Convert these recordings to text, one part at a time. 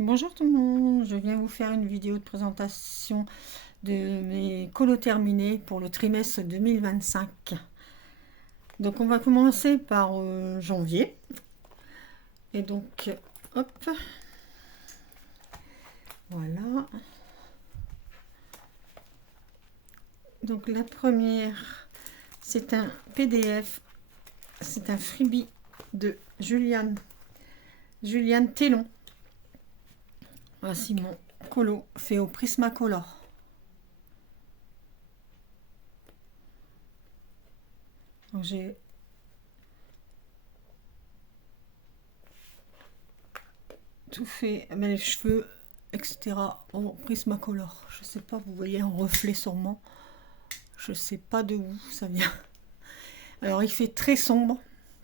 Bonjour tout le monde, je viens vous faire une vidéo de présentation de mes colos terminés pour le trimestre 2025. Donc on va commencer par janvier. Et donc, hop, voilà. Donc la première, c'est un PDF, c'est un freebie de Juliane Tellon. Voici mon colo fait au Prismacolor. Donc j'ai tout fait, mais les cheveux, etc. au Prismacolor. Je sais pas, vous voyez un reflet sûrement. Je sais pas de où ça vient. Alors il fait très sombre,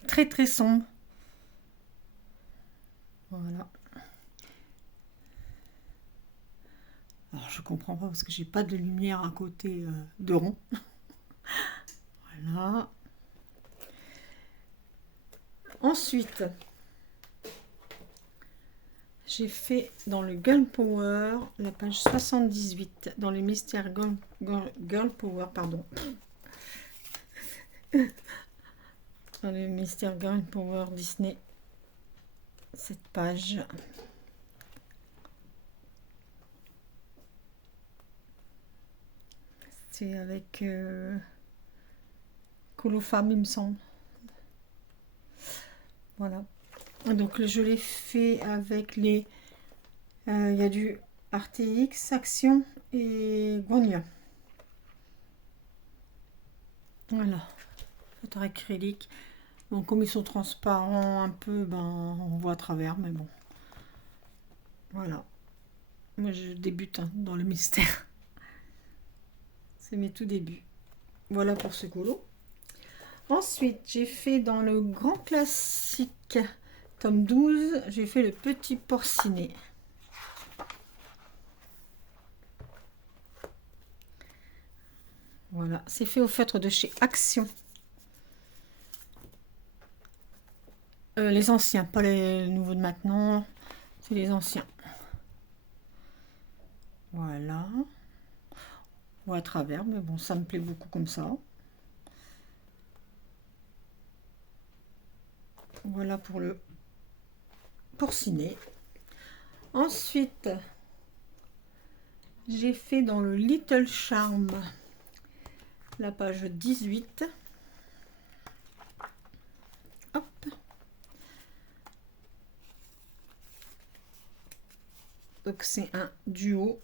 très sombre. Voilà. Alors je comprends pas parce que j'ai pas de lumière à côté de rond. Voilà. Ensuite, j'ai fait dans le Girl Power, la page 78, dans les mystères Girl Power, pardon. Dans le mystère Girl Power Disney, cette page. C'est avec Colofab, il me semble. Voilà. Donc je l'ai fait avec les... Il y a du RTX, Action et Gonia. Voilà. Feutre acrylique. Donc comme ils sont transparents un peu, ben on voit à travers, mais bon. Voilà. Moi je débute dans le mystère. C'est mes tout débuts. Voilà pour ce colo. Ensuite, j'ai fait dans le grand classique tome 12, j'ai fait le petit porcinet. Voilà, c'est fait au feutre de chez Action. Les anciens, pas les nouveaux de maintenant, c'est les anciens. Voilà. Ou à travers, mais bon, ça me plaît beaucoup comme ça. Voilà pour le porcinet. Ensuite, j'ai fait dans le Little Charm, la page 18. Hop. Donc c'est un duo.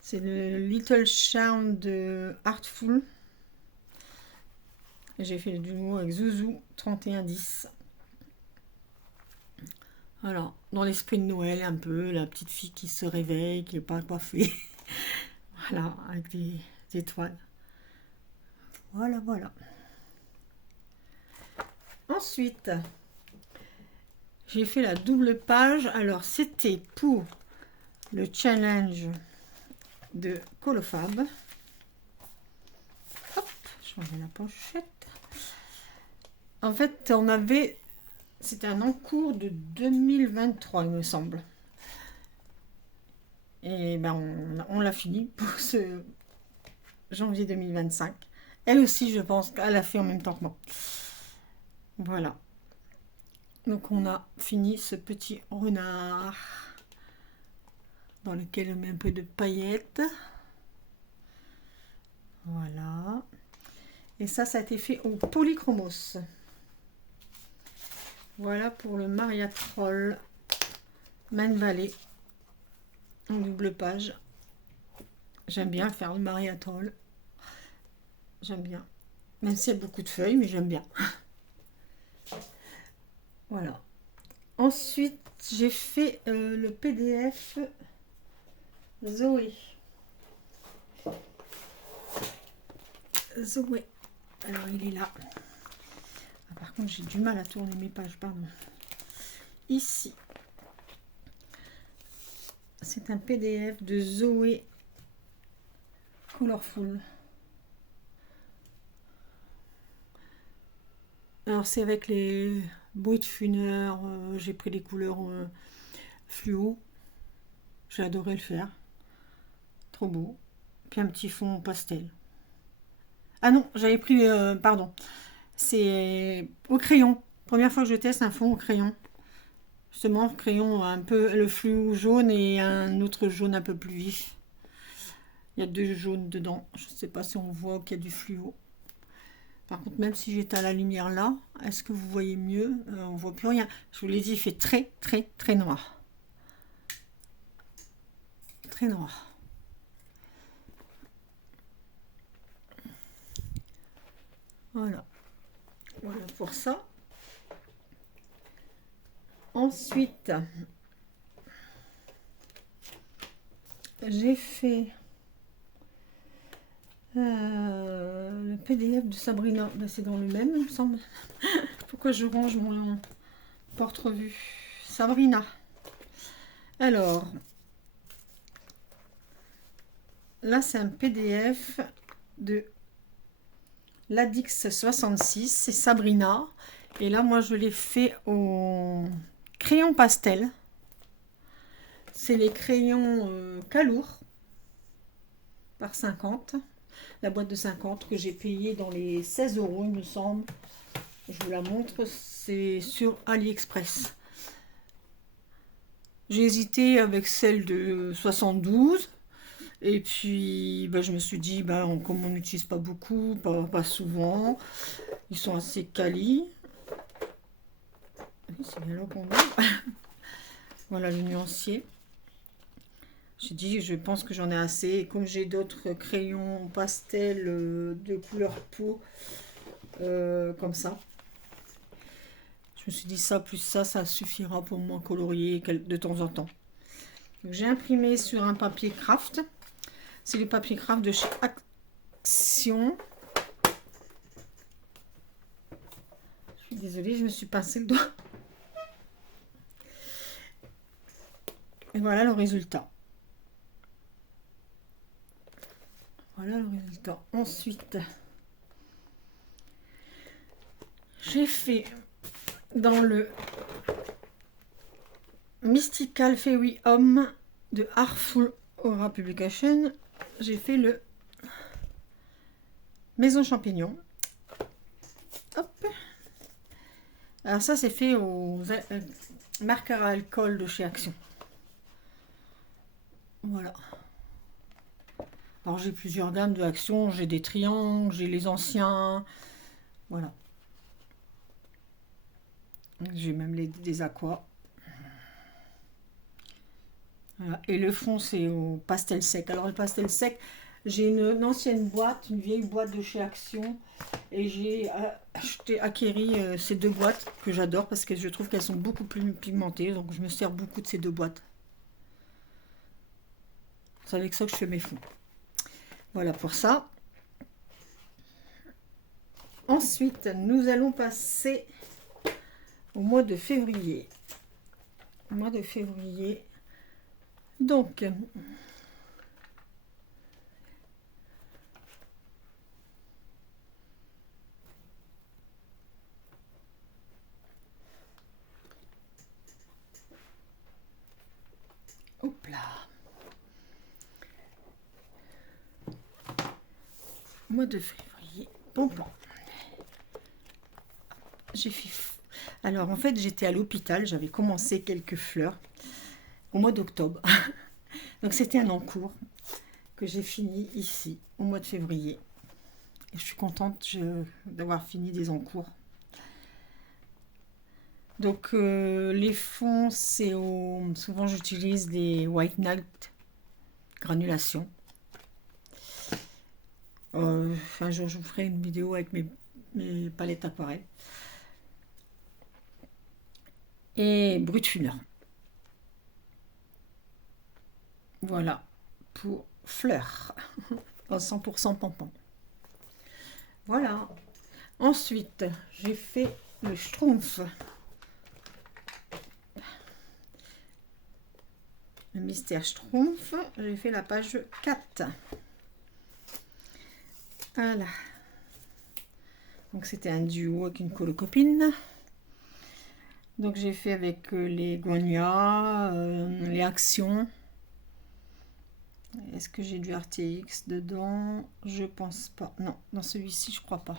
C'est le Little Charm de Artful. J'ai fait le duo avec Zouzou 3110. Alors, dans l'esprit de Noël, un peu, la petite fille qui se réveille, qui n'est pas coiffée. Voilà, avec des étoiles. Voilà, voilà. Ensuite, j'ai fait la double page. Alors, c'était pour le challenge de Colofab. Hop, je remets la pochette. En fait, on avait... C'était un encours de 2023, il me semble. Et ben, on l'a fini pour ce janvier 2025. Elle aussi, je pense qu'elle a fait en même temps que moi. Voilà. Donc, on a fini ce petit renard dans lequel on met un peu de paillettes. Voilà. Et ça a été fait au polychromos. Voilà pour le Maria Troll Man Valley en double page. J'aime bien faire le Maria Troll. J'aime bien. Même s'il y a beaucoup de feuilles, mais j'aime bien. Voilà. Ensuite, j'ai fait le PDF Zoé. Zoé. Alors, il est là. Ah, par contre, j'ai du mal à tourner mes pages, pardon. Ici. C'est un PDF de Zoé Colorful. Alors, c'est avec les bruits de funeur. J'ai pris les couleurs fluo. J'ai adoré le faire. Trop beau. Puis un petit fond pastel. Ah non, j'avais pris, pardon. C'est au crayon. Première fois que je teste un fond au crayon. Justement, crayon un peu le fluo jaune et un autre jaune un peu plus vif. Il y a deux jaunes dedans. Je ne sais pas si on voit qu'il y a du fluo. Par contre, même si j'étais à la lumière là, est-ce que vous voyez mieux? On voit plus rien. Je vous l'ai dit, il fait très très très noir. Très noir. Voilà. Voilà pour ça. Ensuite, j'ai fait le PDF de Sabrina. Ben, c'est dans le même, il me semble. Pourquoi je range mon porte-revue? Sabrina. Alors, là, c'est un PDF de l'Adix 66. C'est Sabrina. Et là, moi, je l'ai fait au crayon pastel. C'est les crayons Calour par 50. La boîte de 50 que j'ai payé dans les 16 €, il me semble. Je vous la montre. C'est sur AliExpress. J'ai hésité avec celle de 72. Et puis, je me suis dit, comme on n'utilise pas beaucoup, pas souvent, ils sont assez quali. Oui, c'est bien là qu'on voit. Voilà le nuancier. J'ai dit, je pense que j'en ai assez. Et comme j'ai d'autres crayons pastel de couleur peau, comme ça, je me suis dit ça plus ça suffira pour moi colorier de temps en temps. J'ai imprimé sur un papier craft. C'est le papier craft de chez Action. Je suis désolée, je me suis pincé le doigt. Et voilà le résultat. Voilà le résultat. Ensuite, j'ai fait dans le Mystical Fairy Home de Artful Aura Publication, j'ai fait le Maison Champignon. Hop. Alors ça, c'est fait aux marqueurs à alcool de chez Action. Voilà. Alors j'ai plusieurs gammes de Action, j'ai des triangles, j'ai les anciens, voilà. J'ai même des aquas. Voilà. Et le fond, c'est au pastel sec. Alors le pastel sec, j'ai une ancienne boîte, une vieille boîte de chez Action, et j'ai acquéri ces deux boîtes que j'adore parce que je trouve qu'elles sont beaucoup plus pigmentées, donc je me sers beaucoup de ces deux boîtes. C'est avec ça que je fais mes fonds. Voilà pour ça. Ensuite, nous allons passer au mois de février. Au mois de février. Donc, hop là. Mois de février. Bon. J'ai fait. Alors en fait, j'étais à l'hôpital, j'avais commencé quelques fleurs au mois d'octobre. Donc c'était un encours que j'ai fini ici au mois de février. Et je suis contente d'avoir fini des encours. Donc les fonds, c'est souvent j'utilise des White Night granulation. Un jour je vous ferai une vidéo avec mes palettes aquarelles. Et Brut Funeur. Voilà pour fleurs en 100% pompon. Voilà. Ensuite, j'ai fait le Schtroumpf. Le mystère Schtroumpf. J'ai fait la page 4. Voilà. Donc c'était un duo avec une colocopine. Donc j'ai fait avec les Gonia, les Actions. Est-ce que j'ai du RTX dedans? Je pense pas. Non, dans celui-ci, je crois pas.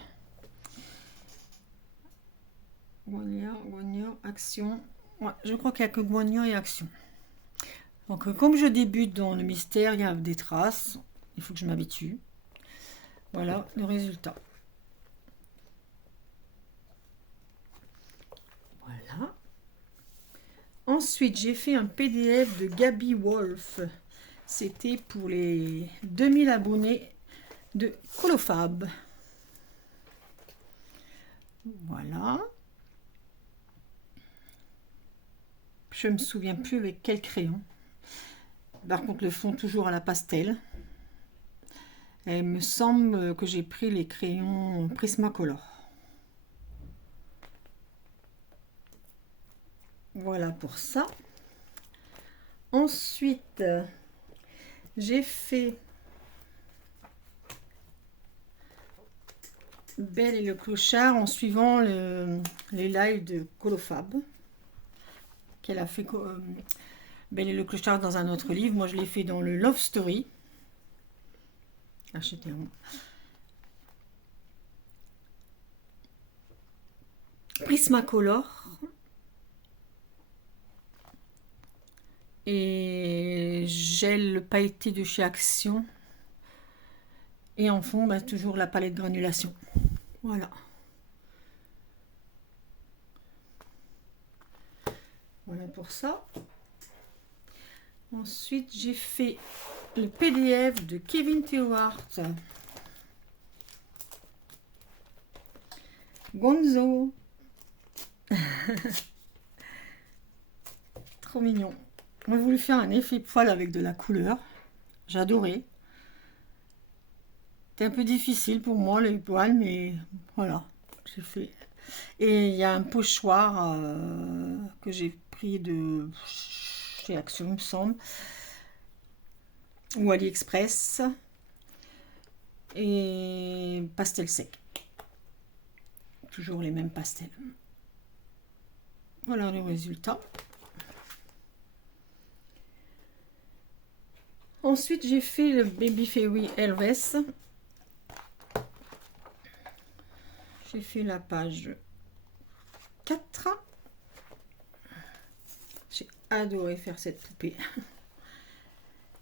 Gonia, Action. Ouais, je crois qu'il n'y a que Gonia et Action. Donc comme je débute dans le mystère, il y a des traces. Il faut que je m'habitue. Voilà le résultat. Voilà. Ensuite, j'ai fait un PDF de Gaby Wolf. C'était pour les 2000 abonnés de Colofab. Voilà. Je me souviens plus avec quel crayon. Par contre, le fond toujours à la pastel. Et il me semble que j'ai pris les crayons Prismacolor. Voilà pour ça. Ensuite, j'ai fait Belle et le Clochard en suivant les lives de Colofab qu'elle a fait Belle et le Clochard dans un autre livre. Moi, je l'ai fait dans le Love Story. Acheté un Prismacolor et gel pailleté de chez Action. Et en fond, bah, toujours la palette granulation. Voilà. Voilà pour ça. Ensuite, j'ai fait le PDF de Kevin Théohart. Gonzo. Trop mignon. On a voulu faire un effet poil avec de la couleur. J'adorais. C'était un peu difficile pour moi les poils, mais voilà, j'ai fait. Et il y a un pochoir que j'ai pris de chez Action, il me semble, ou AliExpress, et pastel sec. Toujours les mêmes pastels. Voilà le résultat. Ensuite, j'ai fait le Baby Fairy Elvis. J'ai fait la page 4. J'ai adoré faire cette poupée.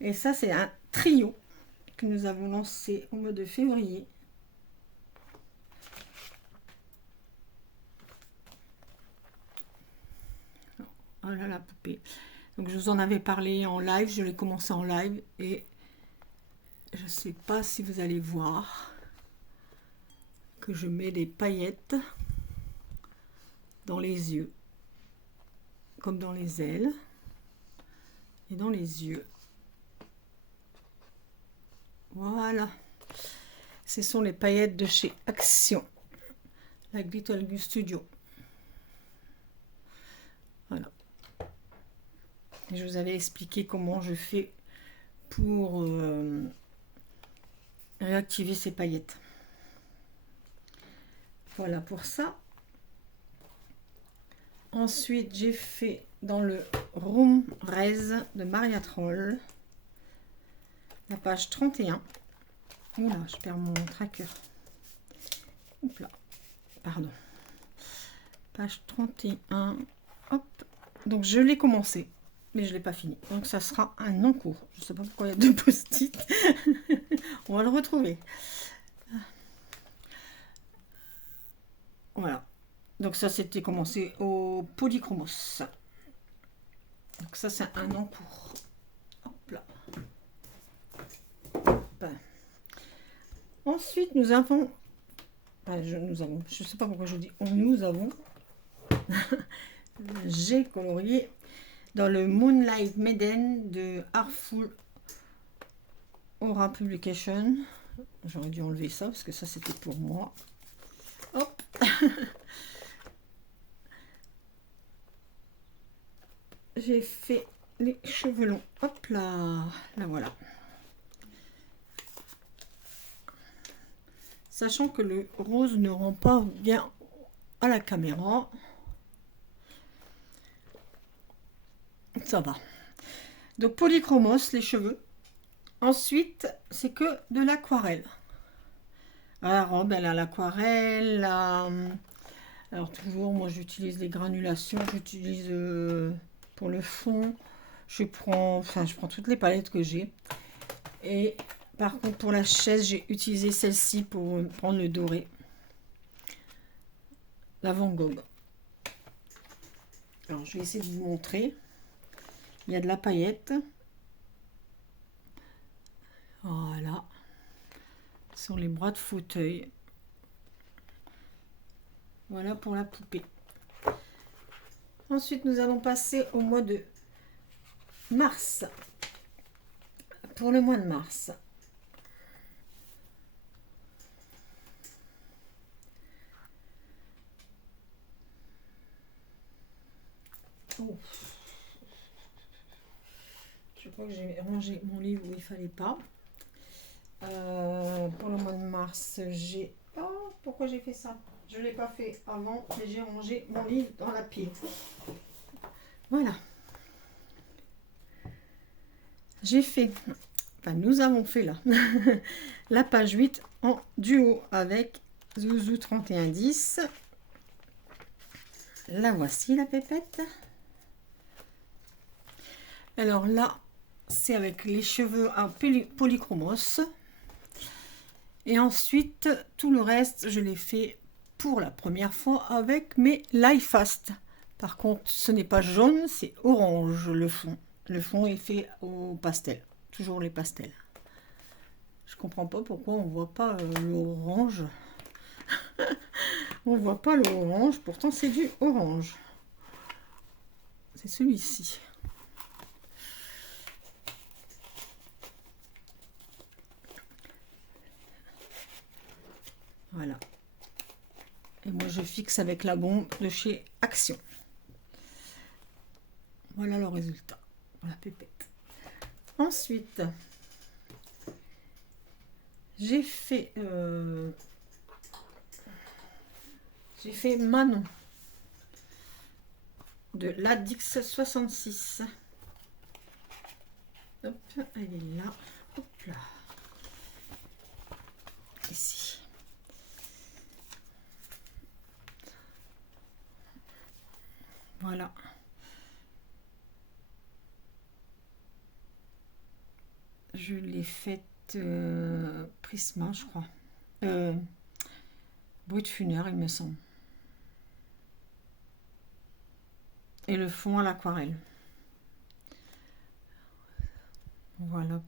Et ça, c'est un trio que nous avons lancé au mois de février. Voilà la poupée. Donc je vous en avais parlé en live, je l'ai commencé en live et je ne sais pas si vous allez voir que je mets des paillettes dans les yeux, comme dans les ailes et dans les yeux. Voilà. Ce sont les paillettes de chez Action, la Glitter Glue Studio. Voilà. Et je vous avais expliqué comment je fais pour réactiver ces paillettes. Voilà pour ça. Ensuite, j'ai fait dans le Room Raise de Maria Troll, la page 31. Oula, je perds mon tracker. Oups là, pardon. Page 31. Hop. Donc, je l'ai commencé, mais je ne l'ai pas fini. Donc, ça sera un en-cours. Je ne sais pas pourquoi il y a deux post-it. On va le retrouver. Voilà. Donc ça, c'était commencé au Polychromos. Donc ça, c'est un en-cours. Hop là. Hop. Ensuite, nous avons... je sais pas pourquoi je dis nous avons. J'ai colorié dans le Moonlight Maiden de Artful Aura Publication. J'aurais dû enlever ça parce que ça, c'était pour moi. Hop. J'ai fait les cheveux longs. Hop là. Là, voilà. Sachant que le rose ne rend pas bien à la caméra. ça va. Donc polychromos, les cheveux. Ensuite, c'est que de l'aquarelle. La robe, elle a l'aquarelle. Alors toujours, moi j'utilise les granulations. J'utilise pour le fond. Je prends toutes les palettes que j'ai. Et par contre, pour la chaise, j'ai utilisé celle-ci pour prendre le doré. La Van Gogh. Alors, je vais essayer de vous montrer. Il y a de la paillette. Voilà. Sur les bras de fauteuil. Voilà pour la poupée. Ensuite, nous allons passer au mois de mars. Pour le mois de mars. Oh. Je crois que j'ai rangé mon livre où il fallait pas. Pour le mois de mars, j'ai... Oh, pourquoi j'ai fait ça? Je ne l'ai pas fait avant, mais j'ai rangé mon livre dans la pile. Voilà. J'ai fait... Enfin, nous avons fait là. La page 8 en duo avec Zouzou 3110. La voici, la pépette. Alors là, c'est avec les cheveux à polychromos. Et ensuite, tout le reste, je l'ai fait pour la première fois avec mes Life Fast. Par contre, ce n'est pas jaune, c'est orange le fond. Le fond est fait au pastel. Toujours les pastels. Je comprends pas pourquoi on voit pas l'orange. On voit pas l'orange, pourtant c'est du orange. C'est celui-ci. Voilà. Et moi je fixe avec la bombe de chez Action. Voilà le résultat. La pépette. Ensuite, j'ai fait Manon de l'Adix 66. Hop, elle est là. Hop là. Ici. Voilà. Je l'ai faite Prisma, je crois. Brut-Funer, il me semble. Et le fond à l'aquarelle. Voilà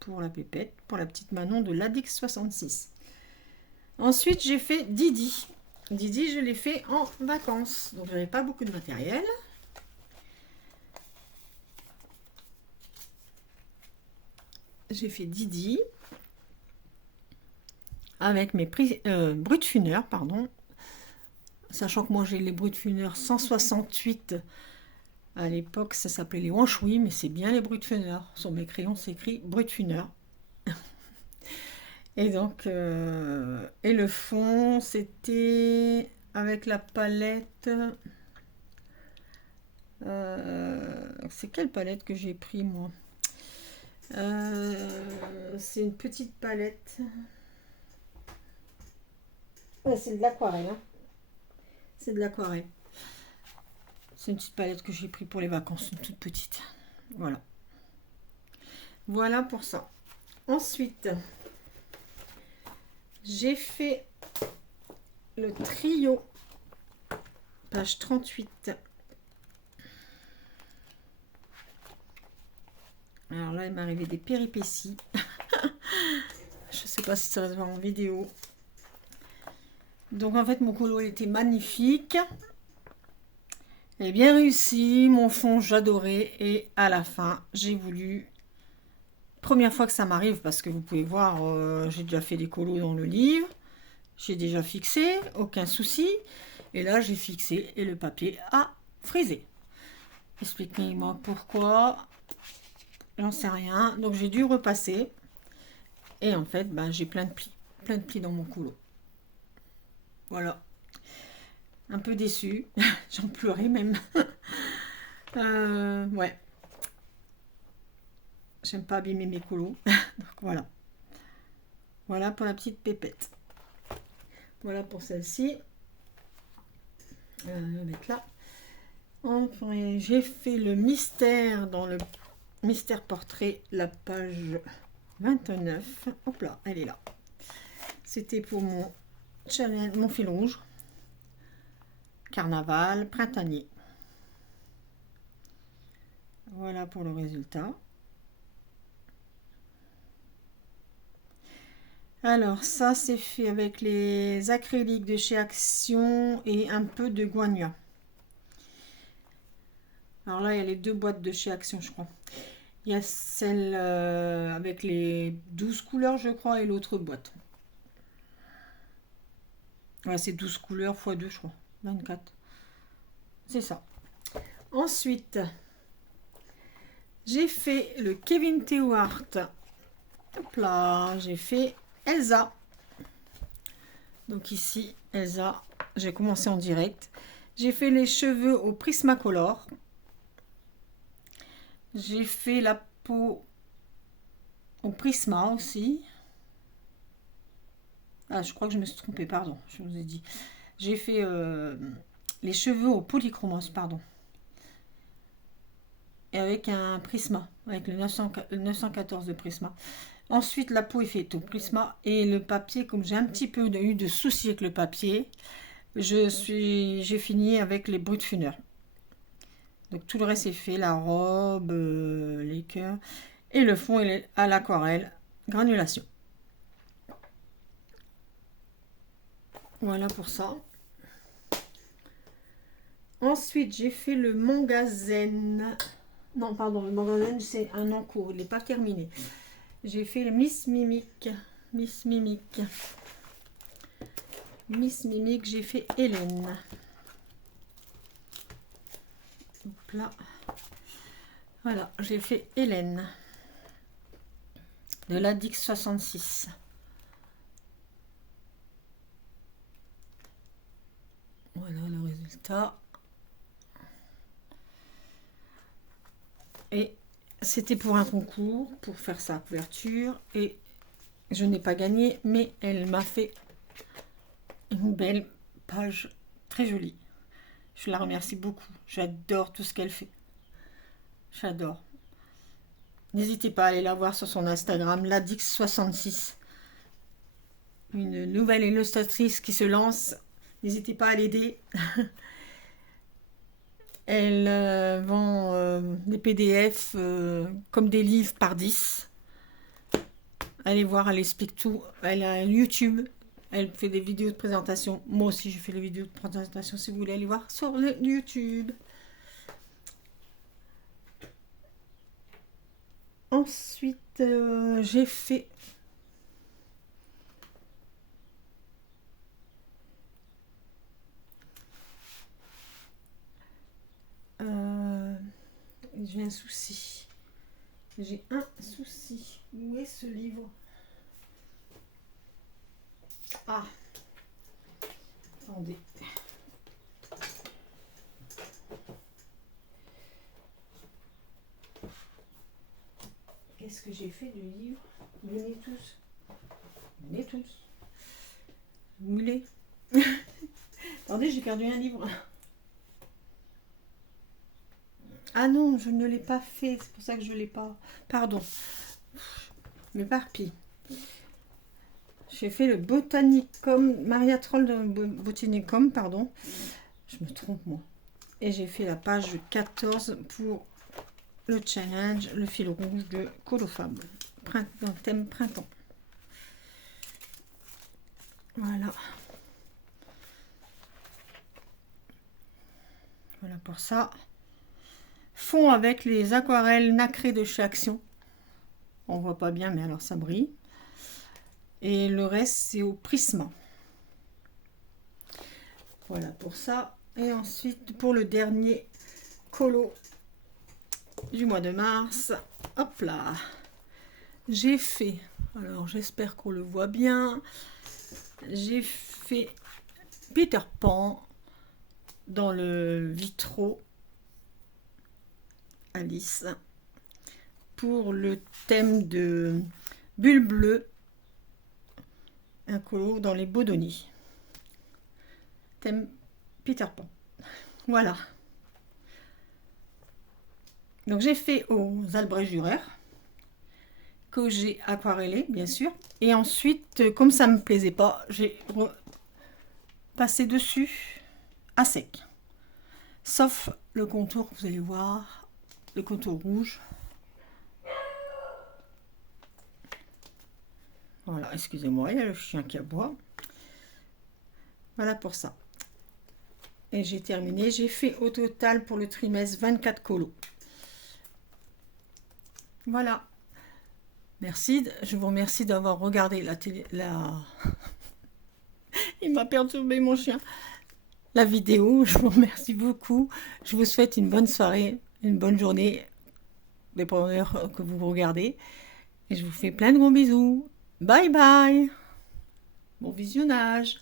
pour la pépette, pour la petite Manon de l'Adix 66. Ensuite, j'ai fait Didi. Didi, je l'ai fait en vacances. Donc, j'avais pas beaucoup de matériel. J'ai fait Didi avec mes Brut-Funer, pardon. Sachant que moi, j'ai les Brut-Funer 168. À l'époque, ça s'appelait les Wanchoui, mais c'est bien les Brut-Funer. Sur mes crayons, c'est écrit Brut-Funer. Et donc, et le fond, c'était avec la palette. C'est quelle palette que j'ai pris, moi? C'est une petite palette. Ouais, c'est de l'aquarelle. Hein. C'est de l'aquarelle. C'est une petite palette que j'ai pris pour les vacances, une toute petite. Voilà. Voilà pour ça. Ensuite, j'ai fait le trio, page 38. Alors là, il m'est arrivé des péripéties. Je ne sais pas si ça va se voir en vidéo. Donc en fait, mon colo était magnifique. Il est bien réussi. Mon fond, j'adorais. Et à la fin, j'ai voulu... Première fois que ça m'arrive, parce que vous pouvez voir, j'ai déjà fait des colos dans le livre. J'ai déjà fixé, aucun souci. Et là, j'ai fixé et le papier a frisé. Expliquez-moi pourquoi. J'en sais rien. Donc, j'ai dû repasser. Et en fait, ben, j'ai plein de plis. Plein de plis dans mon colo. Voilà. Un peu déçue. J'en pleurais même. Ouais. J'aime pas abîmer mes colos. Donc voilà. Voilà pour la petite pépette. Voilà pour celle-ci. Je vais mettre là. Enfin, j'ai fait le mystère dans le mystère portrait, la page 29. Hop là, elle est là. C'était pour mon challenge, mon fil rouge. Carnaval, printanier. Voilà pour le résultat. Alors ça c'est fait avec les acryliques de chez Action et un peu de Guagna. Alors là il y a les deux boîtes de chez Action je crois. Il y a celle avec les 12 couleurs je crois et l'autre boîte. Ouais, c'est 12 couleurs x 2 je crois. 24. C'est ça. Ensuite, j'ai fait le Kevin Tewart. Hop là, j'ai fait Elsa. Donc ici, Elsa, j'ai commencé en direct. J'ai fait les cheveux au Prismacolor. J'ai fait la peau au Prisma aussi. Ah, je crois que je me suis trompée, pardon, je vous ai dit. J'ai fait les cheveux au Polychromos, pardon. Et avec un Prisma, avec le 914 de Prisma. Ensuite, la peau est faite au Prisma et le papier, comme j'ai un petit peu eu de soucis avec le papier, j'ai fini avec les Brutfuner. Donc tout le reste est fait, la robe, les cœurs et le fond est à l'aquarelle, granulation. Voilà pour ça. Ensuite, j'ai fait le Mangazen. Non, pardon, le Mangazen, c'est un en cours, il n'est pas terminé. J'ai fait le Miss Mimic. Miss Mimic. Miss Mimic, j'ai fait Hélène. Hop là. Voilà, j'ai fait Hélène. De la Dix 66. Voilà le résultat. Et c'était pour un concours, pour faire sa couverture. Et je n'ai pas gagné, mais elle m'a fait une belle page très jolie. Je la remercie beaucoup. J'adore tout ce qu'elle fait. J'adore. N'hésitez pas à aller la voir sur son Instagram, Ladix66. Une nouvelle illustratrice qui se lance. N'hésitez pas à l'aider. Elle vend des PDF comme des livres par 10. Allez voir, elle explique tout. Elle a un YouTube. Elle fait des vidéos de présentation. Moi aussi, je fais les vidéos de présentation si vous voulez aller voir sur le YouTube. Ensuite, j'ai fait j'ai un souci. J'ai un souci. Où est ce livre? Ah, attendez. Qu'est-ce que j'ai fait du livre? Venez tous. Venez tous. Vous voulez? Attendez, j'ai perdu un livre. Ah non, je ne l'ai pas fait. C'est pour ça que je ne l'ai pas. Pardon. Je m'éparpille. J'ai fait le Botanicum, Maria Troll de Botanicum, pardon. Je me trompe, moi. Et j'ai fait la page 14 pour le challenge, le fil rouge de Colofab. Dans le thème printemps. Voilà. Voilà pour ça. Fond avec les aquarelles nacrées de chez Action. On voit pas bien, mais alors ça brille. Et le reste, c'est au Prisma. Voilà pour ça. Et ensuite, pour le dernier colo du mois de mars, hop là, j'ai fait, alors j'espère qu'on le voit bien, j'ai fait Peter Pan dans le vitraux Alice pour le thème de Bulle bleue, un colo dans les Baudonniers. Thème Peter Pan. Voilà. Donc j'ai fait aux Albrecht Dürer, que j'ai aquarellé bien sûr. Et ensuite, comme ça me plaisait pas, j'ai passé dessus à sec. Sauf le contour, vous allez voir, le contour rouge. Voilà, excusez-moi, il y a le chien qui aboie. Voilà pour ça. Et j'ai terminé. J'ai fait au total pour le trimestre 24 colos. Voilà. Merci. Je vous remercie d'avoir regardé la télé. Il m'a perturbé mon chien. La vidéo. Je vous remercie beaucoup. Je vous souhaite une bonne soirée, une bonne journée, dépendant de l'heure que vous regardez. Et je vous fais plein de gros bisous. Bye bye. Bon visionnage.